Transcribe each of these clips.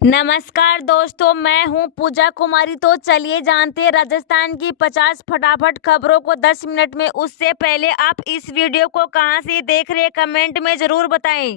नमस्कार दोस्तों, मैं हूं पूजा कुमारी। तो चलिए जानते हैं राजस्थान की 50 फटाफट खबरों को 10 मिनट में। उससे पहले आप इस वीडियो को कहां से देख रहे हैं कमेंट में जरूर बताएं।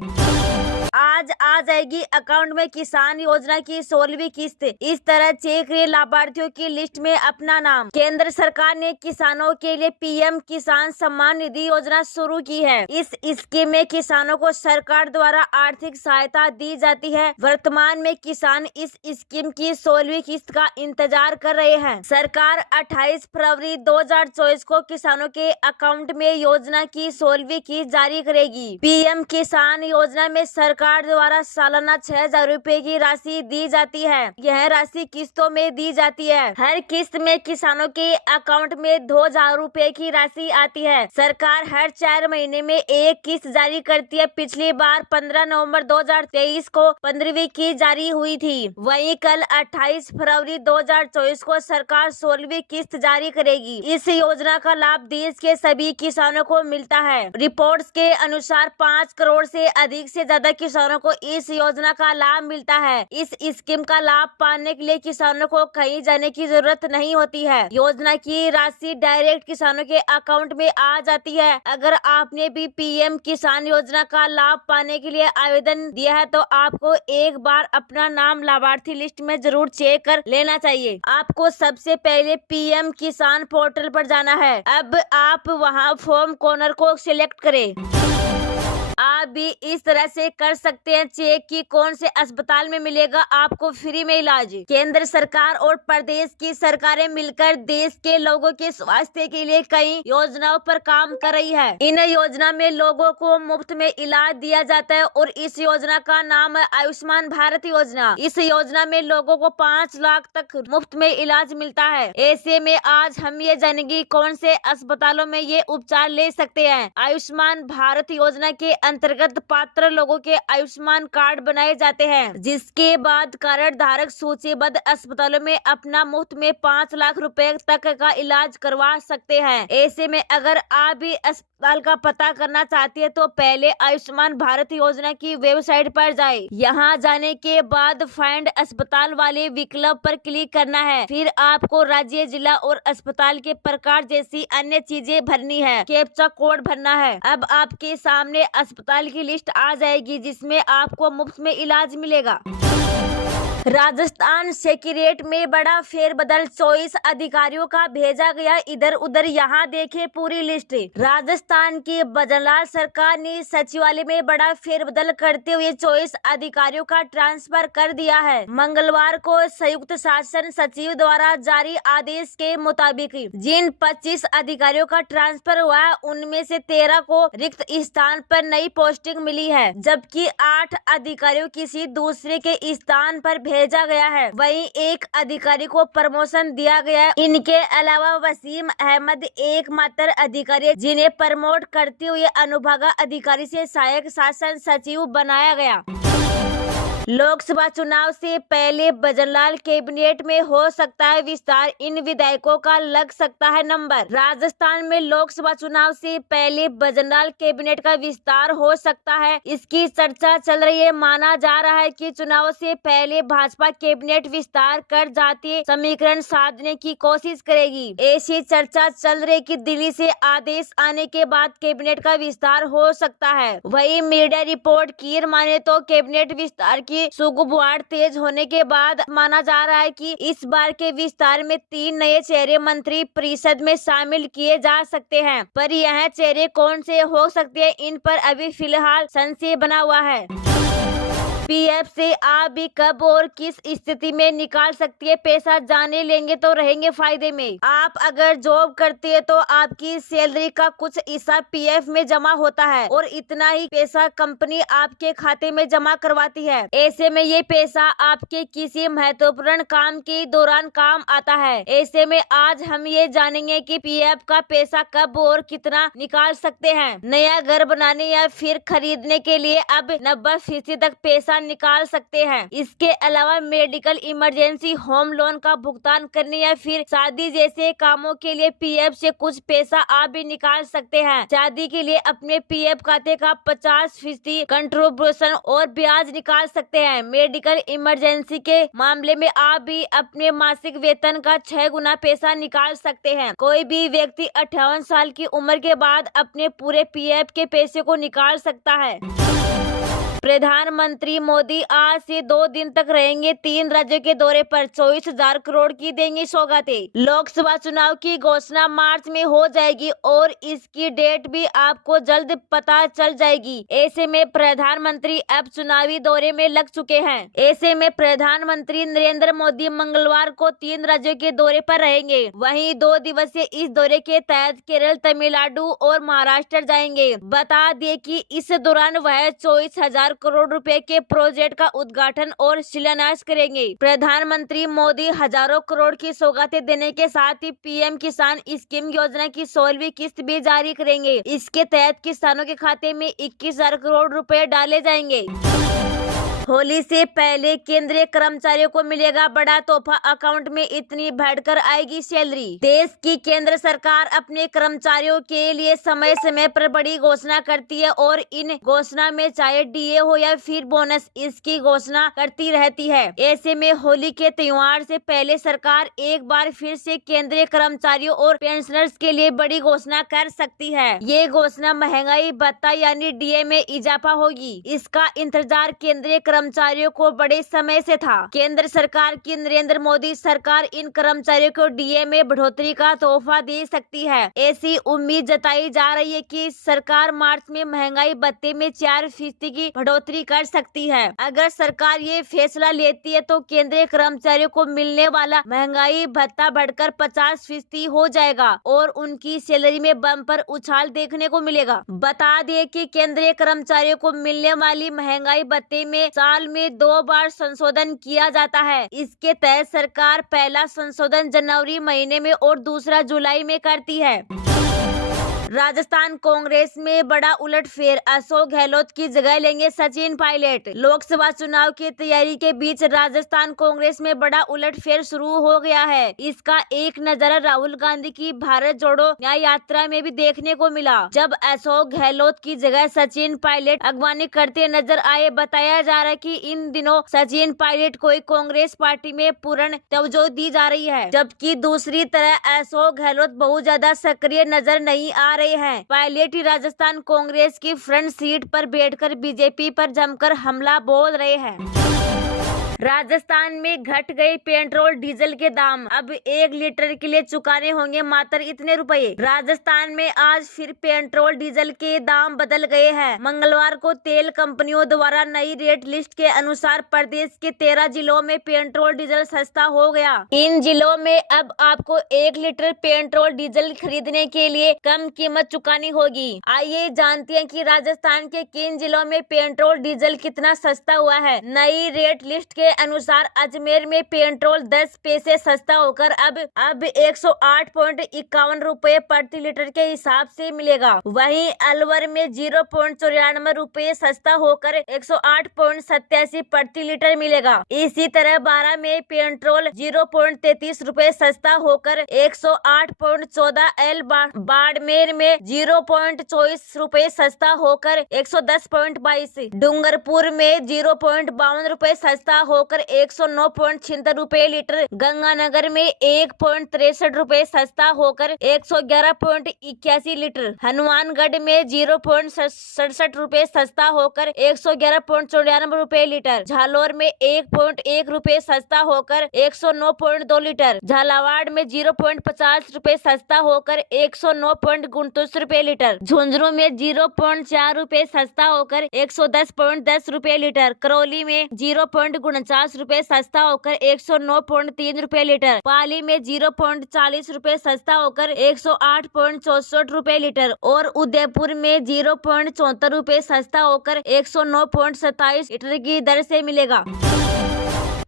आज आ जाएगी अकाउंट में किसान योजना की 16वीं किस्त। इस तरह चेक करिए लाभार्थियों की लिस्ट में अपना नाम। केंद्र सरकार ने किसानों के लिए पीएम किसान सम्मान निधि योजना शुरू की है। इस स्कीम में किसानों को सरकार द्वारा आर्थिक सहायता दी जाती है। वर्तमान में किसान इस स्कीम की 16वीं किस्त का इंतजार कर रहे हैं। सरकार 28 फरवरी 2024 को किसानों के अकाउंट में योजना की 16वीं किस्त जारी करेगी। पीएम किसान योजना में सरकार द्वारा सालाना 6,000 रूपए की राशि दी जाती है। यह राशि किस्तों में दी जाती है। हर किस्त में किसानों के अकाउंट में 2,000 रूपए की राशि आती है। सरकार हर 4 महीने में एक किस्त जारी करती है। पिछली बार 15 नवंबर 2023 को 15वीं किस्त जारी हुई थी। वहीं कल 28 फरवरी 2024 को सरकार 16वीं किस्त जारी करेगी। इस योजना का लाभ देश के सभी किसानों को मिलता है। रिपोर्ट्स के अनुसार 5 करोड़ से अधिक से ज्यादा किसानों को इस योजना का लाभ मिलता है। इस स्कीम का लाभ पाने के लिए किसानों को कहीं जाने की जरूरत नहीं होती है। योजना की राशि डायरेक्ट किसानों के अकाउंट में आ जाती है। अगर आपने भी पीएम किसान योजना का लाभ पाने के लिए आवेदन दिया है तो आपको एक बार अपना नाम लाभार्थी लिस्ट में जरूर चेक कर लेना चाहिए। आपको सबसे पहले पीएम किसान पोर्टल पर जाना है। अब आप वहां फॉर्म कॉर्नर को सिलेक्ट करें। आप भी इस तरह से कर सकते हैं चेक कि कौन से अस्पताल में मिलेगा आपको फ्री में इलाज। केंद्र सरकार और प्रदेश की सरकारें मिलकर देश के लोगों के स्वास्थ्य के लिए कई योजनाओं पर काम कर रही है। इन योजना में लोगों को मुफ्त में इलाज दिया जाता है और इस योजना का नाम है आयुष्मान भारत योजना। इस योजना में लोगों को 5 लाख तक मुफ्त में इलाज मिलता है। ऐसे में आज हम ये जानेंगे कौन से अस्पतालों में ये उपचार ले सकते हैं। आयुष्मान भारत योजना के अंतर्गत पात्र लोगों के आयुष्मान कार्ड बनाए जाते हैं, जिसके बाद कार्ड धारक सूचीबद्ध अस्पतालों में अपना मुफ्त में 5 लाख रुपए तक का इलाज करवा सकते हैं। ऐसे में अगर आप भी अस्पताल का पता करना चाहती है तो पहले आयुष्मान भारत योजना की वेबसाइट पर जाए। यहाँ जाने के बाद फाइंड अस्पताल वाले विकल्प पर क्लिक करना है। फिर आपको राज्य, जिला और अस्पताल के प्रकार जैसी अन्य चीजें भरनी है। कैप्चा कोड भरना है। अब आपके सामने अस्पताल की लिस्ट आ जाएगी जिसमें आपको मुफ्त में इलाज मिलेगा। राजस्थान सेक्रेटेरिएट में बड़ा फेरबदल, 24 अधिकारियों का भेजा गया इधर उधर। यहाँ देखे पूरी लिस्ट। राजस्थान की भजनलाल सरकार ने सचिवालय में बड़ा फेरबदल करते हुए 24 अधिकारियों का ट्रांसफर कर दिया है। मंगलवार को संयुक्त शासन सचिव द्वारा जारी आदेश के मुताबिक जिन 25 अधिकारियों का ट्रांसफर हुआ है उनमें से 13 को रिक्त स्थान पर नई पोस्टिंग मिली है, जबकि 8 अधिकारियों किसी दूसरे के स्थान पर भेजा गया है। वहीं एक अधिकारी को प्रमोशन दिया गया है। इनके अलावा वसीम अहमद एकमात्र अधिकारी जिन्हें प्रमोट करते हुए अनुभाग अधिकारी से सहायक शासन सचिव बनाया गया। लोकसभा चुनाव से पहले भजनलाल कैबिनेट में हो सकता है विस्तार, इन विधायकों का लग सकता है नंबर। राजस्थान में लोकसभा चुनाव से पहले भजनलाल कैबिनेट का विस्तार हो सकता है, इसकी चर्चा चल रही है। माना जा रहा है कि चुनाव से पहले भाजपा कैबिनेट विस्तार कर जातीय समीकरण साधने की कोशिश करेगी। ऐसी चर्चा चल रही कि दिल्ली से आदेश आने के बाद कैबिनेट का विस्तार हो सकता है। वही मीडिया रिपोर्ट की माने तो कैबिनेट विस्तार की सुगबुआहट तेज होने के बाद माना जा रहा है कि इस बार के विस्तार में 3 नए चेहरे मंत्री परिषद में शामिल किए जा सकते हैं, पर यह चेहरे कौन से हो सकते हैं इन पर अभी फिलहाल संशय बना हुआ है। पीएफ से आप भी कब और किस स्थिति में निकाल सकती है पैसा, जाने लेंगे तो रहेंगे फायदे में। आप अगर जॉब करते हैं तो आपकी सैलरी का कुछ हिस्सा पीएफ में जमा होता है और इतना ही पैसा कंपनी आपके खाते में जमा करवाती है। ऐसे में ये पैसा आपके किसी महत्वपूर्ण काम के दौरान काम आता है। ऐसे में आज हम ये जानेंगे कि पीएफ का पैसा कब और कितना निकाल सकते हैं। नया घर बनाने या फिर खरीदने के लिए अब 90% तक पैसा पैसा निकाल सकते हैं। इसके अलावा मेडिकल इमरजेंसी, होम लोन का भुगतान करने या फिर शादी जैसे कामों के लिए पीएफ से कुछ पैसा आप भी निकाल सकते हैं। शादी के लिए अपने पीएफ खाते का 50% कंट्रीब्यूशन और ब्याज निकाल सकते हैं। मेडिकल इमरजेंसी के मामले में आप भी अपने मासिक वेतन का 6 गुना पैसा निकाल सकते हैं। कोई भी व्यक्ति 58 साल की उम्र के बाद अपने पूरे पीएफ के पैसे को निकाल सकता है। प्रधानमंत्री मोदी आज से 2 दिन तक रहेंगे 3 राज्यों के दौरे पर। 24,000 करोड़ की देंगे सौगातें। लोकसभा चुनाव की घोषणा मार्च में हो जाएगी और इसकी डेट भी आपको जल्द पता चल जाएगी। ऐसे में प्रधानमंत्री अब चुनावी दौरे में लग चुके हैं। ऐसे में प्रधानमंत्री नरेंद्र मोदी मंगलवार को 3 राज्यों के दौरे पर रहेंगे। वहीं 2 दिवसीय इस दौरे के तहत केरल, तमिलनाडु और महाराष्ट्र जाएंगे। बता दें कि इस दौरान वह 24,000 करोड़ रुपए के प्रोजेक्ट का उद्घाटन और शिलान्यास करेंगे। प्रधानमंत्री मोदी हजारों करोड़ की सौगातें देने के साथ ही पीएम किसान स्कीम योजना की 16वीं किस्त भी जारी करेंगे। इसके तहत किसानों के खाते में 21,000 करोड़ रुपए डाले जाएंगे। होली से पहले केंद्रीय कर्मचारियों को मिलेगा बड़ा तोहफा, अकाउंट में इतनी बढ़कर आएगी सैलरी। देश की केंद्र सरकार अपने कर्मचारियों के लिए समय समय पर बड़ी घोषणा करती है और इन घोषणा में चाहे डीए हो या फिर बोनस, इसकी घोषणा करती रहती है। ऐसे में होली के त्योहार से पहले सरकार एक बार फिर से केंद्रीय कर्मचारियों और पेंशनर्स के लिए बड़ी घोषणा कर सकती है। ये घोषणा महंगाई भत्ता यानी डीए में इजाफा होगी। इसका इंतजार केंद्रीय कर्मचारियों को बड़े समय से था। केंद्र सरकार की नरेंद्र मोदी सरकार इन कर्मचारियों को डीए में बढ़ोतरी का तोहफा दे सकती है। ऐसी उम्मीद जताई जा रही है कि सरकार मार्च में महंगाई भत्ते में 4% की बढ़ोतरी कर सकती है। अगर सरकार ये फैसला लेती है तो केंद्रीय कर्मचारियों को मिलने वाला महंगाई भत्ता बढ़कर 50% हो जाएगा और उनकी सैलरी में बम्पर उछाल देखने को मिलेगा। बता दें कि केंद्रीय कर्मचारियों को मिलने वाली महंगाई भत्ते में साल में 2 बार संशोधन किया जाता है। इसके तहत सरकार पहला संशोधन जनवरी महीने में और दूसरा जुलाई में करती है। राजस्थान कांग्रेस में बड़ा उलटफेर, अशोक गहलोत की जगह लेंगे सचिन पायलट। लोकसभा चुनाव की तैयारी के बीच राजस्थान कांग्रेस में बड़ा उलटफेर शुरू हो गया है। इसका एक नजारा राहुल गांधी की भारत जोड़ो न्याय यात्रा में भी देखने को मिला, जब अशोक गहलोत की जगह सचिन पायलट अगवानी करते नजर आए। बताया जा रहा है कि इन दिनों सचिन पायलट को कांग्रेस पार्टी में पूर्ण तवज्जो दी जा रही है, जबकि दूसरी तरह अशोक गहलोत बहुत ज्यादा सक्रिय नजर नहीं आ रहे हैं। पायलट राजस्थान कांग्रेस की फ्रंट सीट पर बैठकर बीजेपी पर जमकर हमला बोल रहे हैं। राजस्थान में घट गए पेट्रोल डीजल के दाम, अब 1 लीटर के लिए चुकाने होंगे मात्र इतने रुपए। राजस्थान में आज फिर पेट्रोल डीजल के दाम बदल गए हैं। मंगलवार को तेल कंपनियों द्वारा नई रेट लिस्ट के अनुसार प्रदेश के 13 जिलों में पेट्रोल डीजल सस्ता हो गया। इन जिलों में अब आपको 1 लीटर पेट्रोल डीजल खरीदने के लिए कम कीमत चुकानी होगी। आइए जानते हैं कि राजस्थान के किन जिलों में पेट्रोल डीजल कितना सस्ता हुआ है। नई रेट लिस्ट के अनुसार अजमेर में पेट्रोल 10 पैसे सस्ता होकर अब 108.51 रुपए प्रति लीटर के हिसाब से मिलेगा। वहीं अलवर में 0.94 रुपए सस्ता होकर 108.87 प्रति लीटर मिलेगा। इसी तरह बारा में पेट्रोल 0.33 रुपए सस्ता होकर 108.14 एल, बाड़मेर में 0.24 रुपए सस्ता होकर 110.22, डूंगरपुर में 0.52 रुपए सस्ता होकर 109.76 रुपए लीटर, गंगानगर में 1.63 रुपए सस्ता होकर 111.81 लीटर, हनुमानगढ़ में 0.67 रुपए सस्ता होकर 111.94 रुपए लीटर, झालोर में 1.1 रुपए सस्ता होकर 109.2 लीटर, झालावाड़ में 0.50 रुपए सस्ता होकर 109.29 रुपए लीटर, झुंझुनू में 0.4 रुपए सस्ता होकर 110.10 रुपए लीटर, करौली में 0.49 रुपए सस्ता होकर 109.3 रुपए लीटर, पाली में 0.40 रुपए सस्ता होकर 108.64 रुपए लीटर और उदयपुर में 0.74 रुपए सस्ता होकर 109.27 लीटर की दर से मिलेगा।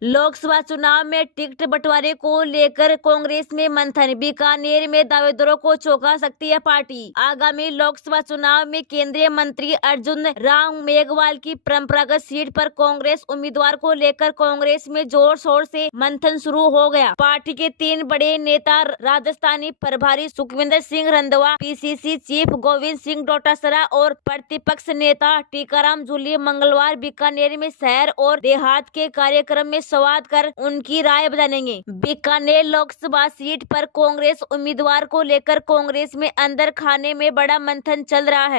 लोकसभा चुनाव में टिकट बंटवारे को लेकर कांग्रेस में मंथन। बीकानेर में दावेदारों को चौंका सकती है पार्टी। आगामी लोकसभा चुनाव में केंद्रीय मंत्री अर्जुन राम मेघवाल की परंपरागत सीट पर कांग्रेस उम्मीदवार को लेकर कांग्रेस में जोर शोर से मंथन शुरू हो गया। पार्टी के 3 बड़े नेता राजस्थानी प्रभारी सुखविंदर सिंह रंधावा, पीसीसी चीफ गोविंद सिंह डोटासरा और प्रतिपक्ष नेता टीकाराम जूली मंगलवार बीकानेर में शहर और देहात के कार्यक्रम में संवाद कर उनकी राय जानेंगे। बीकानेर लोकसभा सीट पर कांग्रेस उम्मीदवार को लेकर कांग्रेस में अंदर खाने में बड़ा मंथन चल रहा है।